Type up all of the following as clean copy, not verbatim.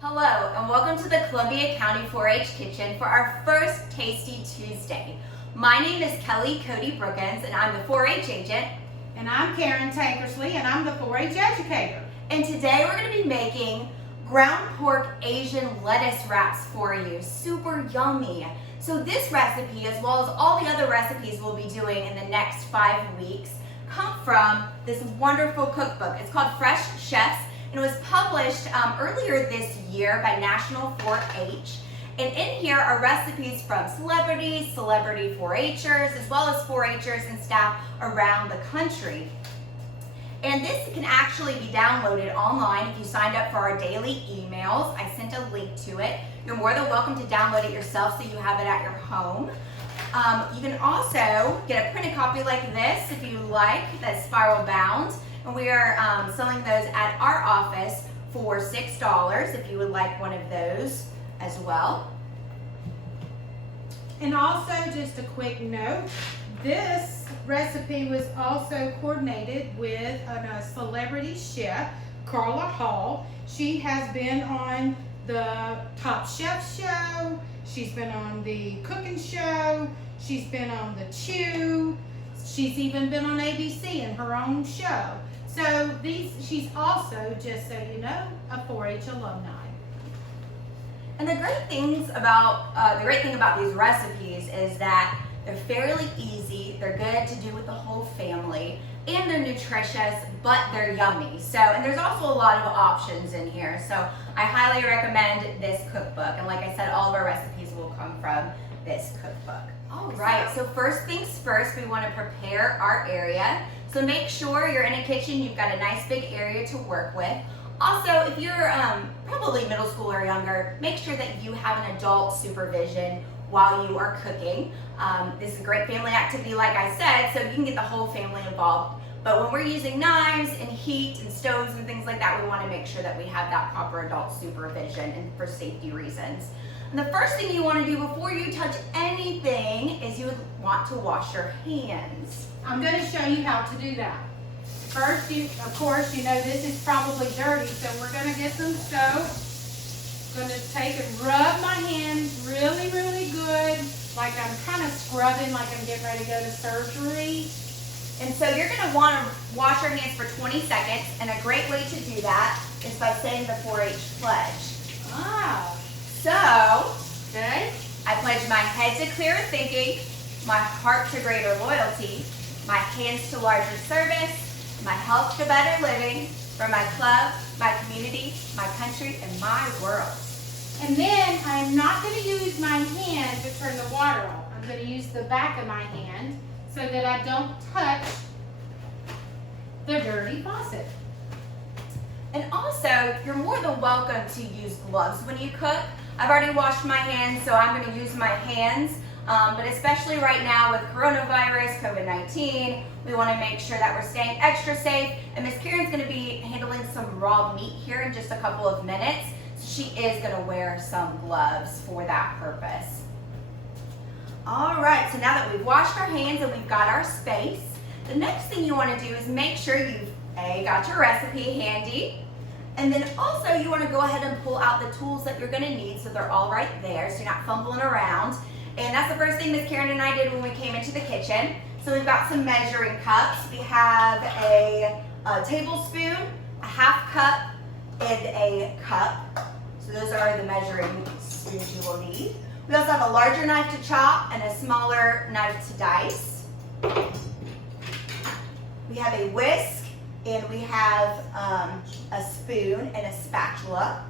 Hello, and welcome to the Columbia County 4-H Kitchen for our first Tasty Tuesday. My name is Kelly Cody Brookins, and I'm the 4-H agent. And I'm Karen Tankersley, and I'm the 4-H educator. And today we're going to be making ground pork Asian lettuce wraps for you. Super yummy. So this recipe, as well as all the other recipes we'll be doing in the next 5 weeks, come from this wonderful cookbook. It's called Fresh Chefs. It was published earlier this year by National 4-H. And in here are recipes from celebrities, celebrity 4-Hers, as well as 4-Hers and staff around the country. And this can actually be downloaded online if you signed up for our daily emails. I sent a link to it. You're more than welcome to download it yourself so you have it at your home. You can also get a printed copy like this if you like, that's spiral bound. And we are selling those at our office for $6 if you would like one of those as well. And also, just a quick note, this recipe was also coordinated with a celebrity chef, Carla Hall. She has been on the Top Chef show, she's been on the cooking show, she's been on the Chew, she's even been on ABC in her own show. So she's also, just so you know, a 4-H alumni. And the great thing about these recipes is that they're fairly easy, they're good to do with the whole family, and they're nutritious, but they're yummy. So, and there's also a lot of options in here. So I highly recommend this cookbook. And like I said, all of our recipes will come from this cookbook. All right, so first things first, we want to prepare our area. So make sure you're in a kitchen, you've got a nice big area to work with. Also, if you're probably middle school or younger, make sure that you have an adult supervision while you are cooking. This is a great family activity, like I said, so you can get the whole family involved. But when we're using knives and heat and stoves and things like that, we want to make sure that we have that proper adult supervision and for safety reasons. And the first thing you want to do before you touch anything is you would want to wash your hands. I'm going to show you how to do that. First, of course, you know this is probably dirty, so we're going to get some soap. I'm going to take and rub my hands really, really good, like I'm kind of scrubbing, like I'm getting ready to go to surgery. And so you're going to want to wash your hands for 20 seconds, and a great way to do that is by saying the 4-H pledge. Ah. So, Okay. I pledge my head to clearer thinking, my heart to greater loyalty, my hands to larger service, my health to better living, for my club, my community, my country, and my world. And then I'm not going to use my hand to turn the water off. I'm going to use the back of my hand so that I don't touch the dirty faucet. And also, you're more than welcome to use gloves when you cook. I've already washed my hands, so I'm going to use my hands. But especially right now with coronavirus, COVID-19, we want to make sure that we're staying extra safe. And Miss Karen's going to be handling some raw meat here in just a couple of minutes. So she is going to wear some gloves for that purpose. All right, so now that we've washed our hands and we've got our space, the next thing you want to do is make sure you've got your recipe handy. And then also you want to go ahead and pull out the tools that you're going to need so they're all right there so you're not fumbling around. And that's the first thing Miss Karen and I did when we came into the kitchen. So we've got some measuring cups. We have a tablespoon, a half cup, and a cup. So those are the measuring spoons you will need. We also have a larger knife to chop and a smaller knife to dice. We have a whisk, and we have a spoon and a spatula.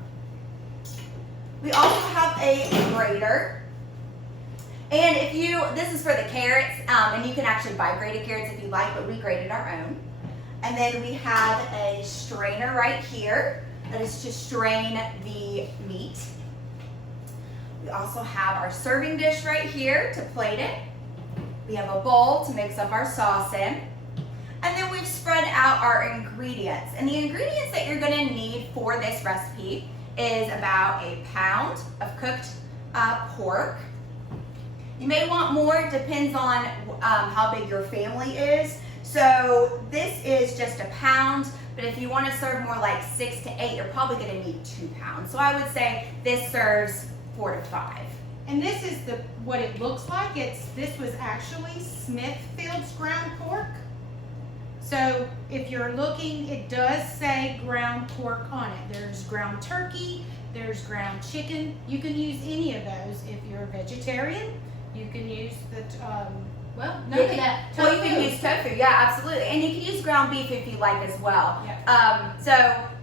We also have a grater. And this is for the carrots, and you can actually buy grated carrots if you like, but we grated our own. And then we have a strainer right here that is to strain the meat. We also have our serving dish right here to plate it. We have a bowl to mix up our sauce in. And then we've spread out our ingredients. And the ingredients that you're gonna need for this recipe is about a pound of cooked pork. You may want more, it depends on how big your family is. So this is just a pound, But if you want to serve more like 6 to 8, you're probably going to need 2 pounds. So I would say this serves 4 to 5. And this is what it looks like. This was actually Smithfield's ground pork. So if you're looking, it does say ground pork on it. There's ground turkey, there's ground chicken. You can use any of those. If you're a vegetarian, you can use well, you can use tofu, yeah, absolutely. And you can use ground beef if you like as well. Yeah.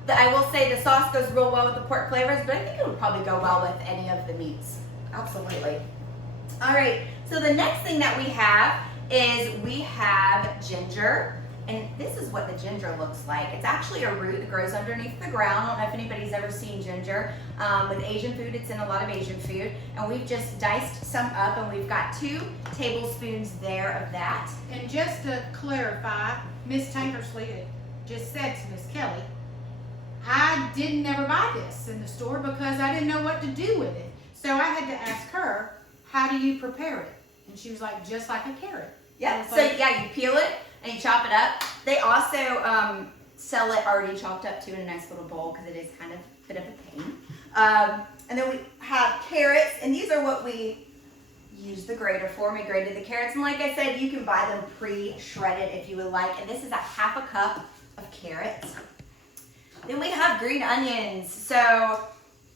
I will say the sauce goes real well with the pork flavors, but I think it would probably go well with any of the meats. Absolutely. All right, so the next thing that we have is we have ginger. And this is what the ginger looks like. It's actually a root that grows underneath the ground. I don't know if anybody's ever seen ginger. With Asian food, it's in a lot of Asian food. And we've just diced some up, and we've got 2 tablespoons there of that. And just to clarify, Miss Tankersley just said to Miss Kelly, I didn't never buy this in the store because I didn't know what to do with it. So I had to ask her, how do you prepare it? And she was like, just like a carrot. Yeah, so yeah, you peel it and you chop it up. They also sell it already chopped up too in a nice little bowl because it is kind of a bit of a pain. And then we have carrots, and these are what we use the grater for. We grated the carrots, and like I said, you can buy them pre-shredded if you would like. And this is a 1/2 cup of carrots. Then we have green onions. So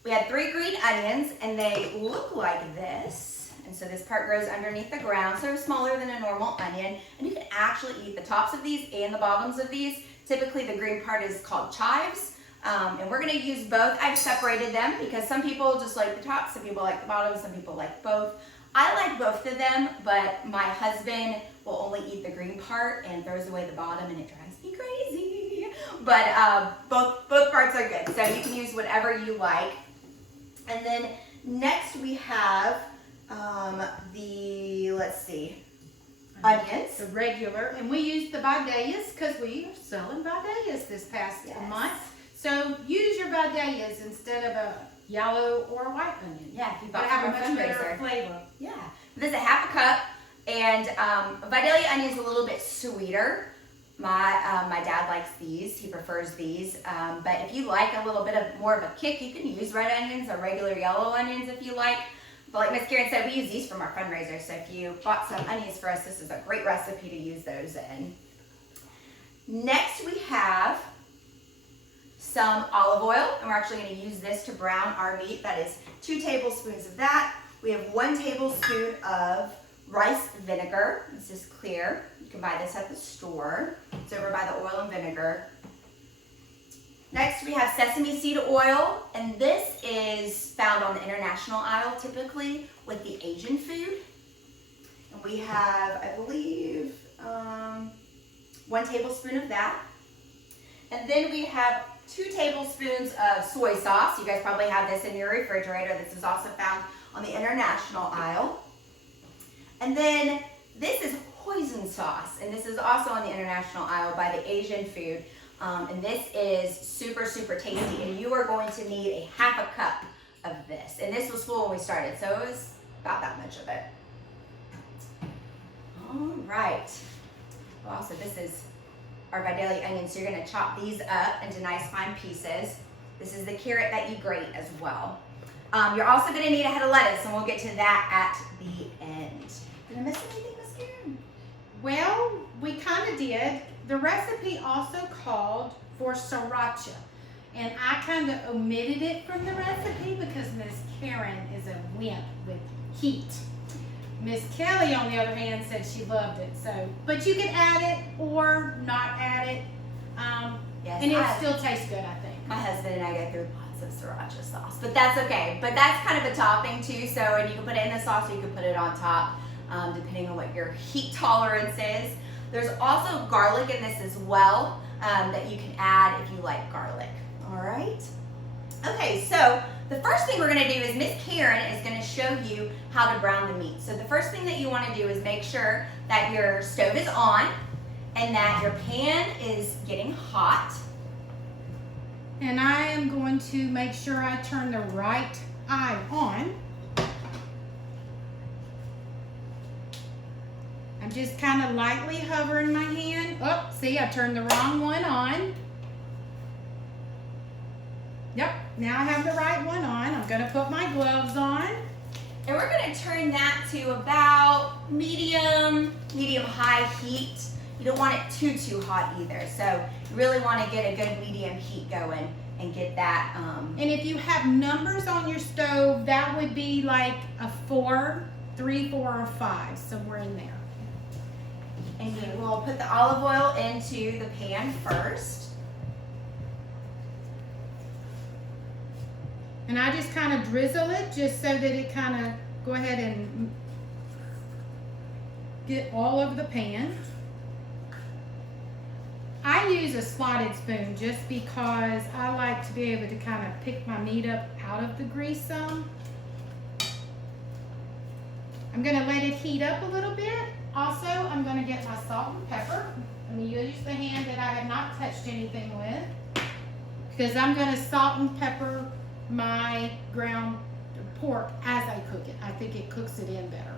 we had 3 green onions, and they look like this. And so this part grows underneath the ground, so smaller than a normal onion. And you can actually eat the tops of these and the bottoms of these. Typically the green part is called chives. And we're gonna use both. I've separated them because some people just like the top, some people like the bottom, some people like both. I like both of them, but my husband will only eat the green part and throws away the bottom, and it drives me crazy. But both parts are good, so you can use whatever you like. And then next we have onions. The regular, and we used the Vidalias because we are selling Vidalias this past month. So use your Vidalias instead of a yellow or a white onion. Yeah, if you bought have from a a much better fundraiser. flavor. Yeah, this is a 1/2 cup, and Vidalia onion is a little bit sweeter. My dad likes these. He prefers these. But if you like a little bit of more of a kick, you can use red onions or regular yellow onions if you like. But like Miss Karen said, we use these from our fundraiser. So if you bought some onions for us, this is a great recipe to use those in. Next we have some olive oil, and we're actually going to use this to brown our meat. That is 2 tablespoons of that. We have 1 tablespoon of rice vinegar. This is clear. You can buy this at the store. It's over by the oil and vinegar. Next we have sesame seed oil, and this is found on the international aisle typically with the Asian food. And we have, I believe, 1 tablespoon of that. And then we have 2 tablespoons of soy sauce. You guys probably have this in your refrigerator. This is also found on the international aisle. And then this is hoisin sauce, and this is also on the international aisle by the Asian food. And this is super, super tasty, and you are going to need a 1/2 cup of this. And this was full when we started, so it was about that much of it. All right. Well, so this is our Vidalia onions. So you're gonna chop these up into nice fine pieces. This is the carrot that you grate as well. You're also gonna need a head of lettuce, and we'll get to that at the end. Did I miss anything, Miss Karen? Well, we kind of did. The recipe also called for sriracha, and I kind of omitted it from the recipe because Miss Karen is a wimp with heat. Miss Kelly, on the other hand, said she loved it. So, but you can add it or not add it, Yes, and it still tastes good, I think. My husband and I go through lots of sriracha sauce, but that's okay. But that's kind of a topping too, so, and you can put it in the sauce or you can put it on top, depending on what your heat tolerance is. There's also garlic in this as well, that you can add if you like garlic. All right. Okay, so the first thing we're gonna do is Miss Karen is gonna show you how to brown the meat. So the first thing that you wanna do is make sure that your stove is on and that your pan is getting hot. And I am going to make sure I turn the right eye on. I'm just kind of lightly hovering my hand. Oh, see, I turned the wrong one on. Yep, now I have the right one on. I'm gonna put my gloves on. And we're gonna turn that to about medium high heat. You don't want it too hot either. So you really wanna get a good medium heat going and get that. And if you have numbers on your stove, that would be like a 4, 3, 4, or 5, somewhere in there. And you will put the olive oil into the pan first. And I just kind of drizzle it just so that it kind of go ahead and get all over the pan. I use a slotted spoon just because I like to be able to kind of pick my meat up out of the grease some. I'm going to let it heat up a little bit. Also, I'm going to get my salt and pepper. I'm going to use the hand that I have not touched anything with, because I'm going to salt and pepper my ground pork as I cook it. I think it cooks it in better.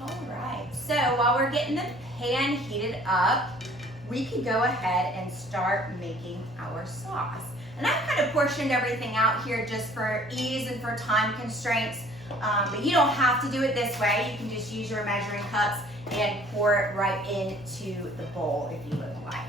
All right, so while we're getting the pan heated up, we can go ahead and start making our sauce. And I've kind of portioned everything out here just for ease and for time constraints, but you don't have to do it this way. You can just use your measuring cups and pour it right into the bowl if you would like.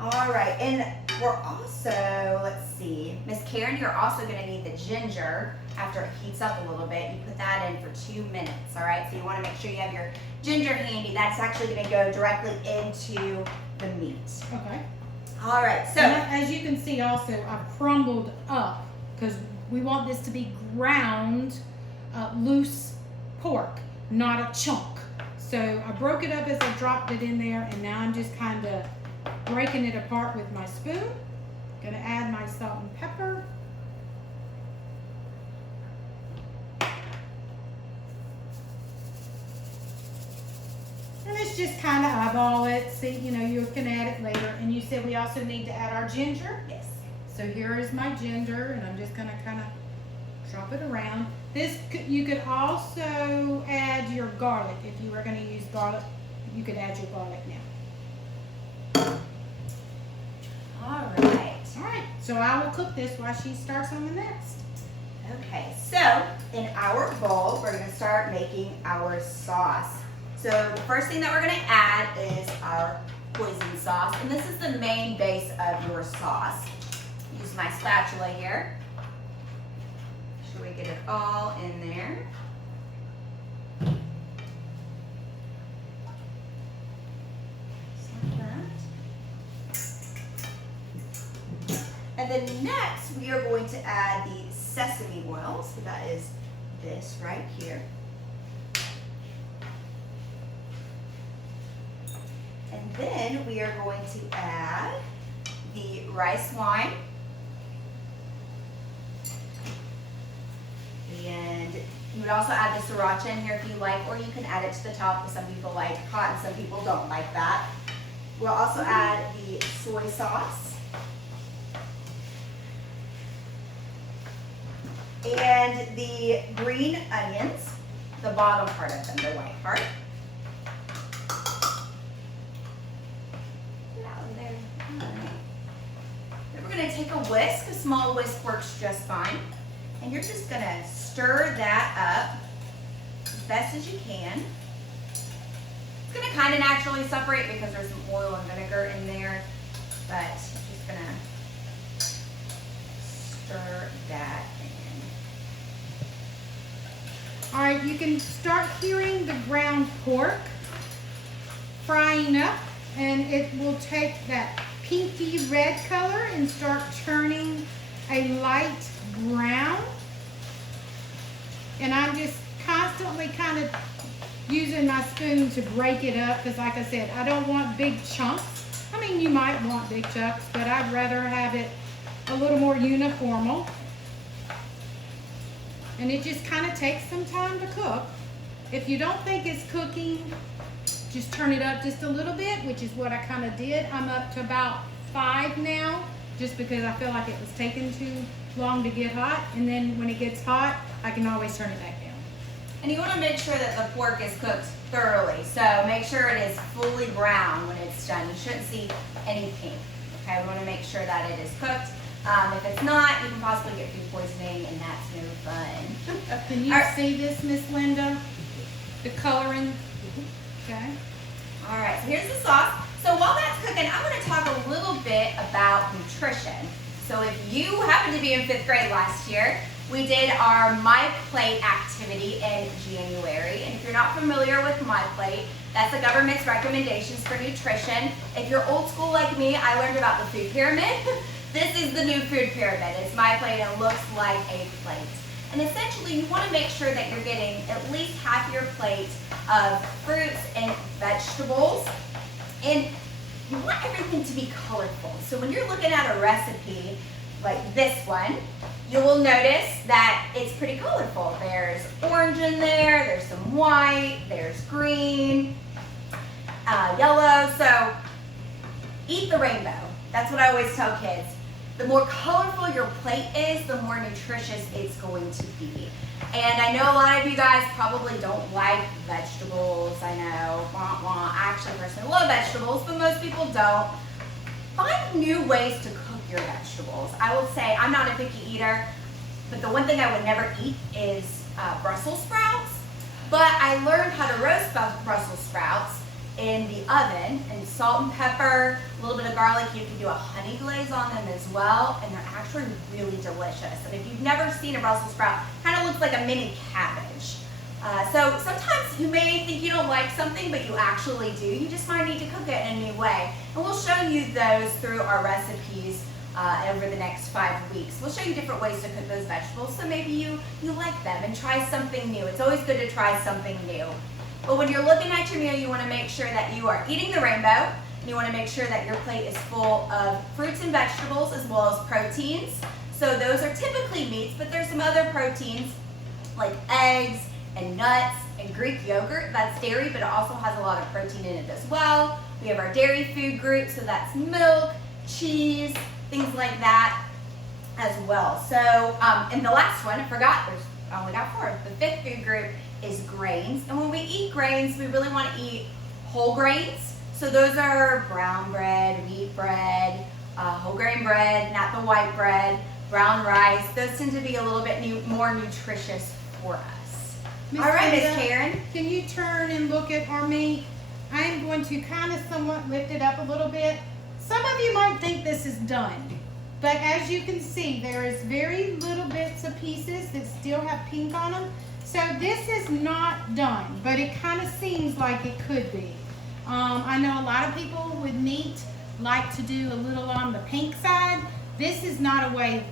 All right, and we're also, let's see, Miss Karen, you're also gonna need the ginger after it heats up a little bit. You put that in for 2 minutes, all right? So you wanna make sure you have your ginger handy. That's actually gonna go directly into the meat. Okay. All right, so. And as you can see also, I've crumbled up because we want this to be ground loose pork, not a chunk. So I broke it up as I dropped it in there, and now I'm just kind of breaking it apart with my spoon. Gonna add my salt and pepper. And let's just kind of eyeball it. See, you know, you can add it later. And you said we also need to add our ginger. Yes. So here is my ginger, and I'm just gonna kind of chop it around. This, you could also add your garlic. If you were gonna use garlic, you could add your garlic now. All right. All right, so I will cook this while she starts on the next. Okay, so in our bowl, we're gonna start making our sauce. So the first thing that we're gonna add is our hoisin sauce, and this is the main base of your sauce. Use my spatula here. Make sure we get it all in there. Just like that. And then next, we are going to add the sesame oil. So that is this right here. And then we are going to add the rice wine. And you would also add the sriracha in here if you like, or you can add it to the top if some people like hot and some people don't like that. We'll also add the soy sauce. And the green onions, the bottom part of them, the white part. Get out of there. All right. Then we're gonna take a whisk. A small whisk works just fine. And you're just gonna stir that up as best as you can. It's gonna kind of naturally separate because there's some oil and vinegar in there, but you're just gonna stir that in. All right, you can start hearing the ground pork frying up, and it will take that pinky red color and start turning a light brown. And I'm just constantly kind of using my spoon to break it up because, like I said, I don't want big chunks. I mean, you might want big chunks, but I'd rather have it a little more uniform. And it just kind of takes some time to cook. If you don't think it's cooking, just turn it up just a little bit, which is what I kind of did. I'm up to about 5 now, just because I feel like it was taking too long to get hot. And then when it gets hot, I can always turn it back down. And you want to make sure that the pork is cooked thoroughly. So make sure it is fully brown when it's done. You shouldn't see any pink, Okay, we want to make sure that it is cooked. If it's not, you can possibly get food poisoning, and that's no fun. Can you see this, Miss Linda? The coloring? Okay. All right, so here's the sauce. So while that's cooking, I'm going to talk a little bit about nutrition. So if you happen to be in 5th grade last year, we did our My Plate activity in January. And if you're not familiar with My Plate, that's the government's recommendations for nutrition. If you're old school like me, I learned about the food pyramid. This is the new food pyramid. It's My Plate and it looks like a plate. And essentially, you want to make sure that you're getting at least half your plate of fruits and vegetables. And you want everything to be colorful. So when you're looking at a recipe like this one, you will notice that it's pretty colorful. There's orange in there, there's some white, there's green, yellow. So eat the rainbow. That's what I always tell kids. The more colorful your plate is, the more nutritious it's going to be. And I know a lot of you guys probably don't like vegetables. I know, I actually personally love vegetables, but most people don't. Find new ways to cook your vegetables. I will say I'm not a picky eater, but the one thing I would never eat is Brussels sprouts. But I learned how to roast Brussels sprouts in the oven, and salt and pepper, a little bit of garlic. You can do a honey glaze on them as well, and they're actually really delicious. And if you've never seen a Brussels sprout, kind of looks like a mini cabbage. So sometimes you may think you don't like something, but you actually do. You just might need to cook it in a new way. And we'll show you those through our recipes over the next 5 weeks. We'll show you different ways to cook those vegetables, so maybe you like them and try something new. It's always good to try something new. But when you're looking at your meal, you want to make sure that you are eating the rainbow, and you want to make sure that your plate is full of fruits and vegetables as well as proteins. So those are typically meats, but there's some other proteins like eggs and nuts and Greek yogurt. That's dairy, but it also has a lot of protein in it as well. We have our dairy food group, so that's milk, cheese, things like that as well. So, and the last one, I forgot, I only got 4. The 5th food group is grains. And when we eat grains, we really want to eat whole grains. So those are brown bread, wheat bread, whole grain bread, not the white bread, brown rice. Those tend to be a little bit more nutritious for us. All right, Miss Karen. Can you turn and look at our meat? I'm going to kind of somewhat lift it up a little bit. Some of you might think this is done, but as you can see, there is very little bits of pieces that still have pink on them. So this is not done, but it kind of seems like it could be. I know a lot of people with meat like to do a little on the pink side. This is not a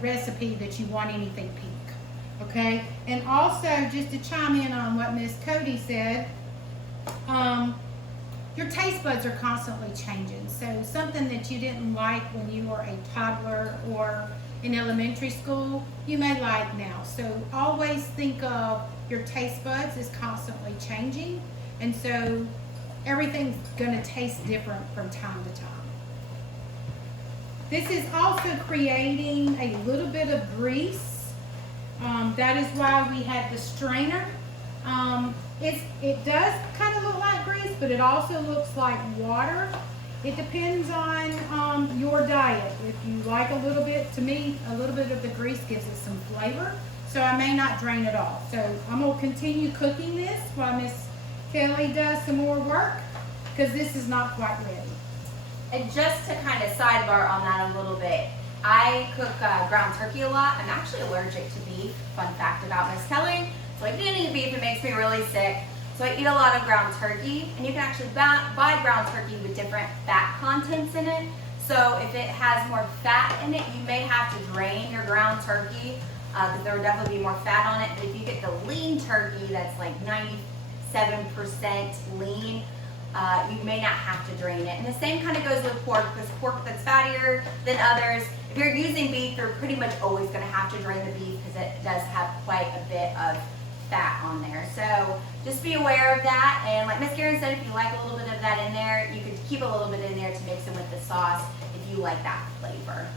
recipe that you want anything pink, okay? And also, just to chime in on what Miss Cody said, your taste buds are constantly changing. So something that you didn't like when you were a toddler or in elementary school, you may like now. So always think of your taste buds is constantly changing. And so everything's gonna taste different from time to time. This is also creating a little bit of grease. That is why we had the strainer. It does kind of look like grease, but it also looks like water. It depends on your diet. If you like a little bit, to me, a little bit of the grease gives it some flavor. So I may not drain it off. So I'm gonna continue cooking this while Miss Kelly does some more work, because this is not quite ready. And just to kind of sidebar on that a little bit, I cook ground turkey a lot. I'm actually allergic to beef. Fun fact about Miss Kelly. So I can't eat beef, it makes me really sick. So I eat a lot of ground turkey, and you can actually buy ground turkey with different fat contents in it. So if it has more fat in it, you may have to drain your ground turkey, because there will definitely be more fat on it. But if you get the lean turkey that's like 97% lean, you may not have to drain it. And the same kind of goes with pork, because pork that's fattier than others. If you're using beef, you're pretty much always going to have to drain the beef, because it does have quite a bit of fat on there. So just be aware of that. And like Miss Karen said, if you like a little bit of that in there, you could keep a little bit in there to mix in with the sauce if you like that flavor.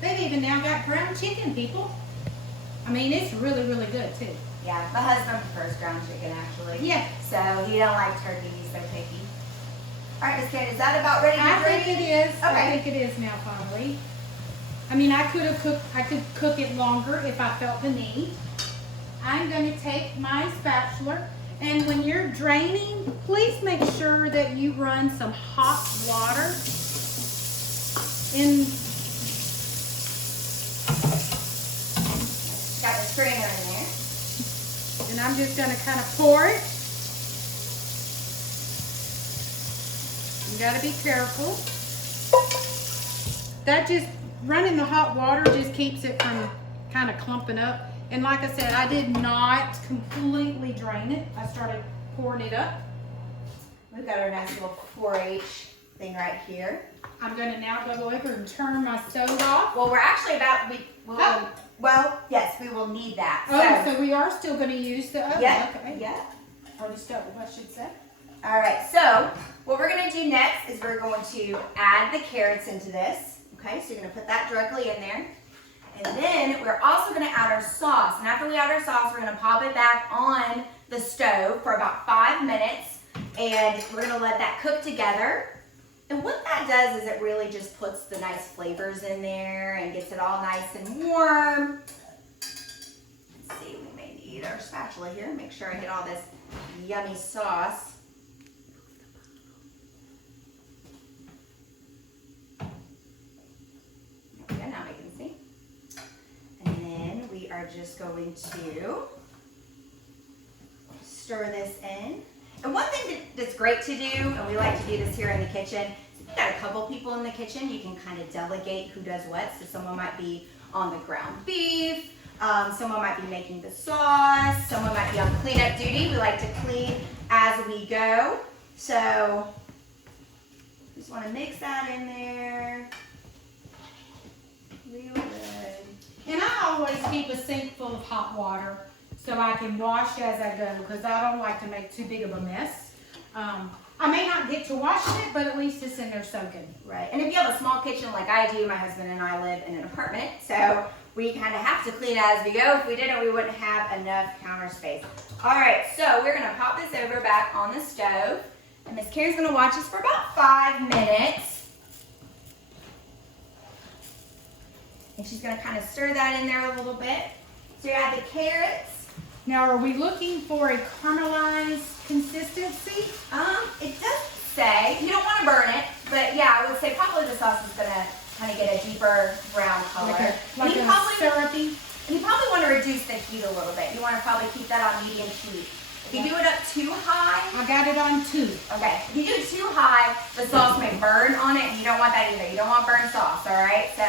They've even now got ground chicken, people. I mean, it's really, really good too. Yeah, my husband prefers ground chicken actually. Yeah. So he don't like turkey, he's so picky. All right, Miss Karen, is that about ready to I drain? think it is. I Okay. think it is now, finally. I mean, I could cook it longer if I felt the need. I'm going to take my spatula, and when you're draining, please make sure that you run some hot water in. Got the strainer in there. And I'm just going to kind of pour it. You got to be careful. That just, running the hot water just keeps it from kind of clumping up. And like I said, I did not completely drain it. I started pouring it up. We've got our nice little 4-H thing right here. I'm going to now go over and turn my stove off. Well, we're actually about, Oh. well, yes, we will need that. Oh, so we are still going to use the oven. Yeah, Okay. yeah. Or the stove, I should say. All right, so what we're gonna do next is we're going to add the carrots into this. Okay, so you're gonna put that directly in there. And then we're also gonna add our sauce. And after we add our sauce, we're gonna pop it back on the stove for about 5 minutes. And we're gonna let that cook together. And what that does is it really just puts the nice flavors in there and gets it all nice and warm. Let's see, we may need our spatula here. Make sure I get all this yummy sauce. Yeah, now we can see. And then we are just going to stir this in. And one thing that's great to do, and we like to do this here in the kitchen, is if you've got a couple people in the kitchen, you can kind of delegate who does what. So someone might be on the ground beef, someone might be making the sauce, someone might be on cleanup duty. We like to clean as we go. So just want to mix that in there. Real good. And I always keep a sink full of hot water so I can wash as I go, because I don't like to make too big of a mess. I may not get to washing it, but at least it's in there soaking. Right, and if you have a small kitchen like I do, my husband and I live in an apartment, so we kind of have to clean as we go. If we didn't, we wouldn't have enough counter space. All right, so we're gonna pop this over back on the stove, and Miss Karen's gonna watch us for about 5 minutes. And she's gonna kind of stir that in there a little bit. So you add the carrots. Now, are we looking for a caramelized consistency? It doesn't say. You don't want to burn it, but yeah, I would say probably the sauce is gonna kind of get a deeper brown color. Like And you a probably, syrupy? and you probably want to reduce the heat a little bit. You want to probably keep that on medium heat. If you do it up too high, I got it on 2. okay. If you do it too high, the sauce may burn on it, and you don't want that either. You don't want burnt sauce, all right? So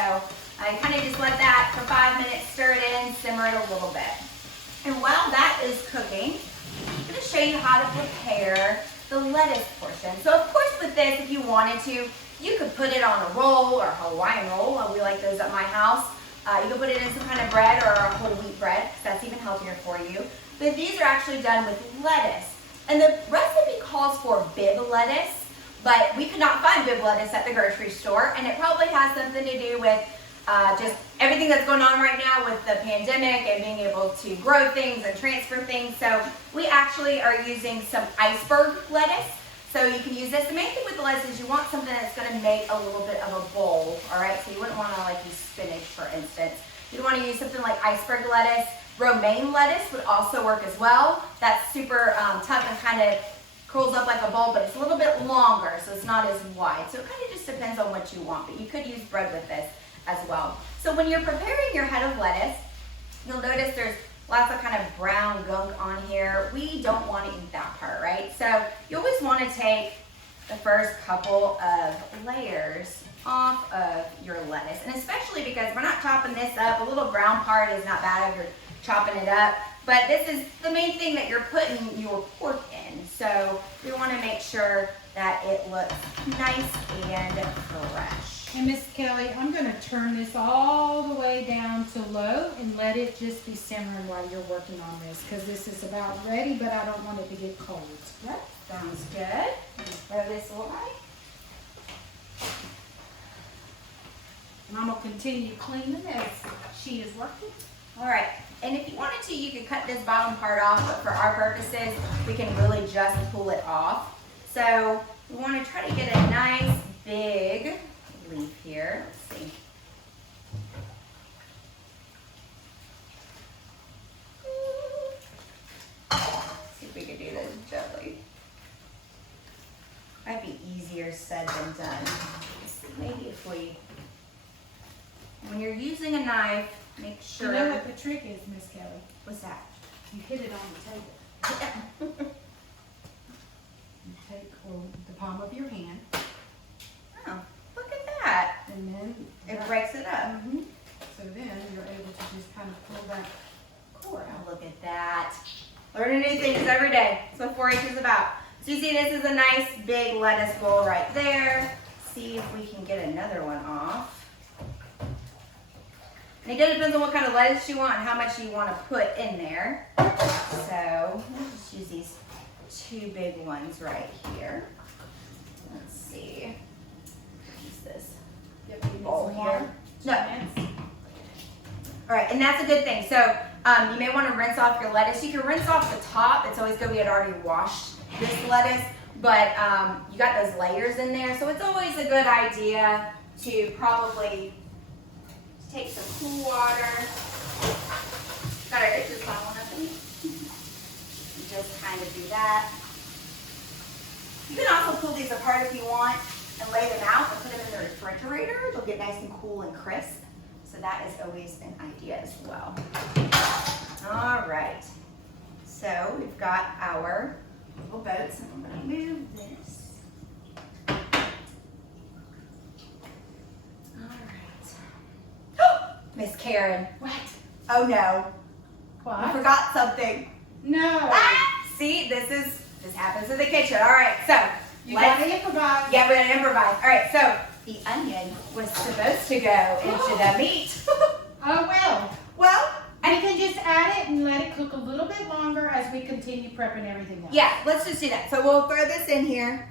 I kind of just let that for 5 minutes, stir it in, simmer it a little bit. And while that is cooking, I'm going to show you how to prepare the lettuce portion. So of course with this, if you wanted to, you could put it on a roll or Hawaiian roll. We like those at my house. You can put it in some kind of bread or a whole wheat bread, because that's even healthier for you. But these are actually done with lettuce. And the recipe calls for Bibb lettuce, but we could not find Bibb lettuce at the grocery store, and it probably has something to do with just everything that's going on right now with the pandemic and being able to grow things and transfer things. So we actually are using some iceberg lettuce. So you can use this. The main thing with the lettuce is you want something that's going to make a little bit of a bowl, all right? So you wouldn't want to like use spinach, for instance. You'd want to use something like iceberg lettuce. Romaine lettuce would also work as well. That's super tough and kind of curls up like a ball, but it's a little bit longer, so it's not as wide. So it kind of just depends on what you want, but you could use bread with this as well. So when you're preparing your head of lettuce, you'll notice there's lots of kind of brown gunk on here. We don't want to eat that part, right? So you always want to take the first couple of layers off of your lettuce, and especially because we're not chopping this up. A little brown part is not bad if you're chopping it up, but this is the main thing that you're putting your pork in. So we want to make sure that it looks nice and fresh. And Miss Kelly, I'm going to turn this all the way down to low and let it just be simmering while you're working on this, because this is about ready, but I don't want it to get cold. Yep, sounds good. Throw this away. And I'm going to continue cleaning as she is working. All right, and if you wanted to, you could cut this bottom part off, but for our purposes, we can really just pull it off. So We want to try to get a nice big leaf here. Let's see. See if we can do this gently. Might be easier said than done. Maybe if we, when you're using a knife, make sure. You know what the trick is, Miss Kelly? What's that? You hit it on the table. You take the palm of your hand, Oh, look at that. and then It breaks it up. so then you're able to just kind of pull that core out. Oh, look at that. Learning new things every day. That's what 4-H is about. So you see this is a nice big lettuce bowl right there. See if we can get another one off. And again, it depends on what kind of lettuce you want and how much you want to put in there. So we'll just use these 2 big ones right here. Let's see. Use this Yep, you need bowl some here. water. No. Yes. All right, and that's a good thing. So you may want to rinse off your lettuce. You can rinse off the top. It's always good we had already washed this lettuce, but you got those layers in there. So it's always a good idea to probably take some cool water. Got our dishes piling up in. Just kind of do that. You can also pull these apart if you want and lay them out and put them in the refrigerator. They'll get nice and cool and crisp. So that is always an idea as well. All right. So we've got our little boats, and I'm going to move this. All right. Miss Karen. What? Oh no. I What? forgot something. No. Ah! See, this happens in the kitchen. All right, so You let's gotta improvise. yeah, we're gonna improvise. All right, so the onion was supposed to go into the meat. Oh well. Well, We can just add it and let it cook a little bit longer as we continue prepping everything else. yeah, let's just do that. So we'll throw this in here.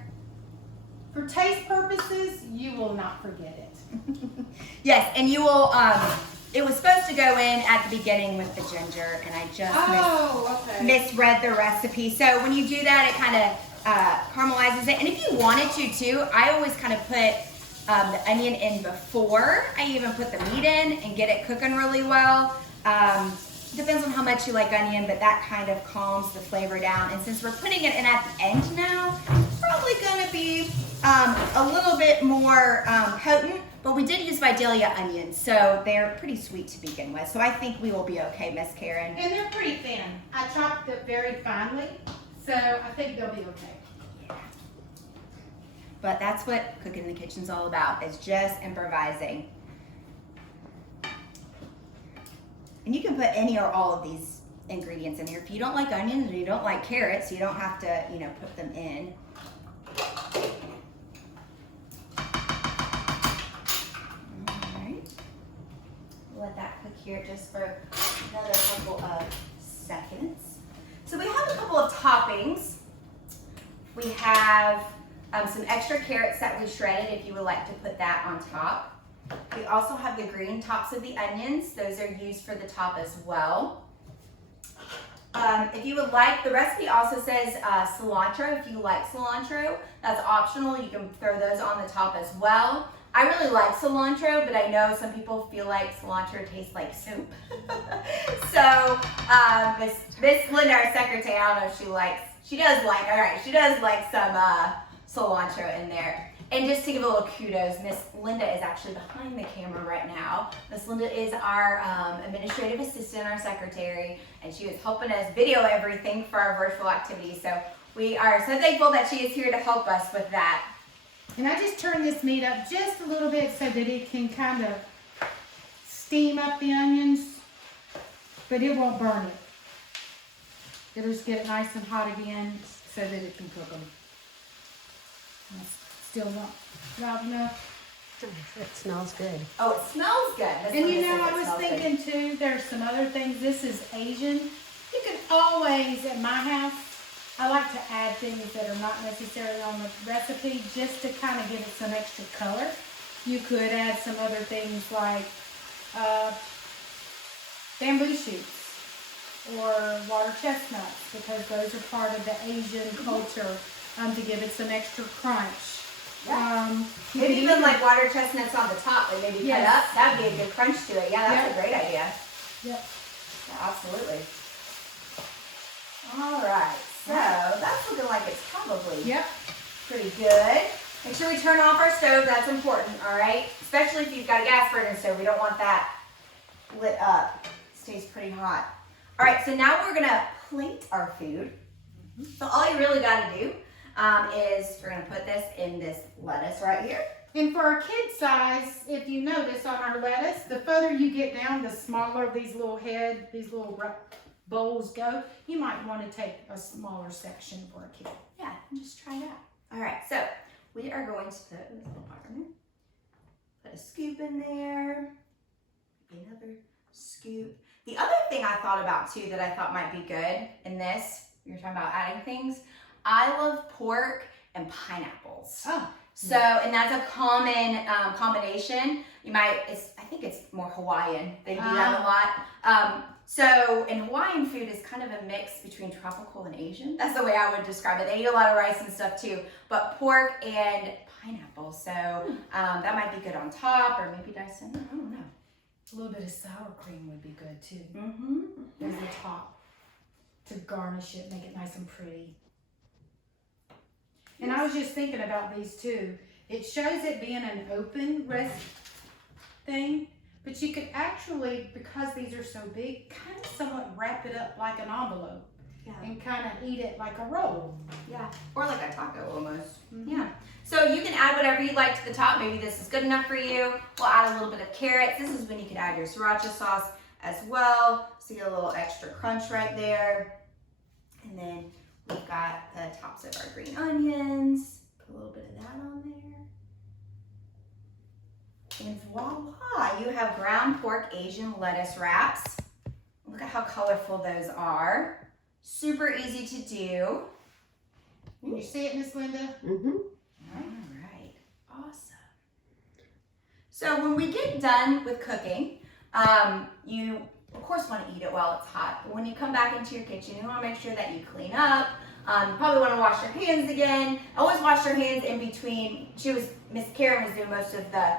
For taste purposes, you will not forget it. Yes, and you will. It was supposed to go in at the beginning with the ginger, and I just okay. misread the recipe. So when you do that, it kind of caramelizes it. And if you wanted to too, I always kind of put the onion in before I even put the meat in and get it cooking really well. Depends on how much you like onion, but that kind of calms the flavor down. And since we're putting it in at the end now, it's probably gonna be a little bit more potent, but we did use Vidalia onions, so they're pretty sweet to begin with. So I think we will be okay, Miss Karen. And they're pretty thin. I chopped it very finely, so I think they'll be okay. But that's what cooking in the kitchen's all about, is just improvising. And you can put any or all of these ingredients in here. If you don't like onions or you don't like carrots, you don't have to, put them in. All right. Let that cook here just for another couple of seconds. So we have a couple of toppings. We have some extra carrots that we shredded if you would like to put that on top. We also have the green tops of the onions. Those are used for the top as well. If you would like, the recipe also says cilantro. If you like cilantro, that's optional. You can throw those on the top as well. I really like cilantro, but I know some people feel like cilantro tastes like soup. So Miss Linda, our secretary, I don't know if she does like some cilantro in there. And just to give a little kudos, Miss Linda is actually behind the camera right now. Miss Linda is our administrative assistant, our secretary, and she is helping us video everything for our virtual activities. So we are so thankful that she is here to help us with that. And I just turn this meat up just a little bit so that it can kind of steam up the onions, but it won't burn it. It'll just get it nice and hot again so that it can cook them. Still not loud enough. It smells good. Oh, it smells good. Miss And you Linda know, says it I was smells good. thinking too, there's some other things. This is Asian. You can always, at my house, I like to add things that are not necessarily on the recipe just to kind of give it some extra color. You could add some other things like bamboo shoots or water chestnuts, because those are part of the Asian culture to give it some extra crunch. Yeah. You Maybe could even like water chestnuts on the top, like maybe Yes. cut up. That'd be a good crunch to it. Yeah, that's a great idea. Yep. Yeah, absolutely. All right, so that's looking like it's probably Yep. pretty good. Make sure we turn off our stove. That's important. All right, especially if you've got a gas burner stove. We don't want that lit up. It stays pretty hot. All right, so now we're gonna plate our food. So all you really got to do is we're gonna put this in this lettuce right here. And for our kid size, if you notice on our lettuce, the further you get down, the smaller these little bowls go. You might want to take a smaller section for a kid. Yeah, just try it out. All right, so we are going to put this little part in there. Put a scoop in there. Another scoop. The other thing I thought about too that I thought might be good in this, you're talking about adding things. I love pork and pineapples. Oh. So, and that's a common combination. I think it's more Hawaiian. They do that a lot. So, and Hawaiian food is kind of a mix between tropical and Asian. That's the way I would describe it. They eat a lot of rice and stuff too, but pork and pineapple. So that might be good on top, or maybe dice in. I don't know. A little bit of sour cream would be good too. Mm-hmm. As the top to garnish it, make it nice and pretty. And I was just thinking about these too. It shows it being an open rest thing, but you could actually, because these are so big, kind of somewhat wrap it up like an envelope. Yeah. And kind of eat it like a roll. Yeah, or like a taco almost. Mm-hmm. Yeah. So you can add whatever you like to the top. Maybe this is good enough for you. We'll add a little bit of carrots. This is when you can add your sriracha sauce as well. So you get a little extra crunch right there. And then we've got the tops of our green onions. Put a little bit of that on there. And voila, you have ground pork Asian lettuce wraps. Look at how colorful those are. Super easy to do. Can you see it, Miss Linda? Mm-hmm. All right, awesome. So when we get done with cooking, you of course want to eat it while it's hot, but when you come back into your kitchen, you want to make sure that you clean up. You probably want to wash your hands again. Always wash your hands in between. Miss Karen was doing most of the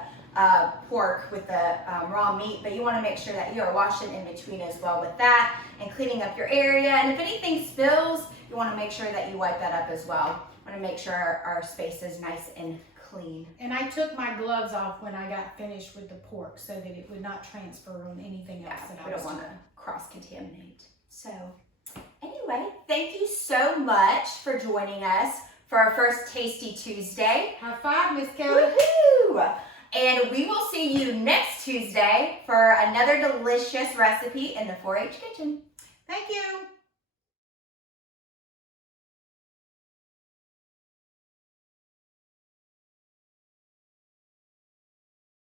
pork with the raw meat, but you want to make sure that you are washing in between as well with that and cleaning up your area. And if anything spills, you want to make sure that you wipe that up as well. Want to make sure our space is nice and clean. And I took my gloves off when I got finished with the pork so that it would not transfer on anything else that We I was don't want doing. to cross-contaminate. So anyway, thank you so much for joining us for our first Tasty Tuesday. High five, Miss Kelly. Woohoo! And we will see you next Tuesday for another delicious recipe in the 4-H kitchen. Thank you.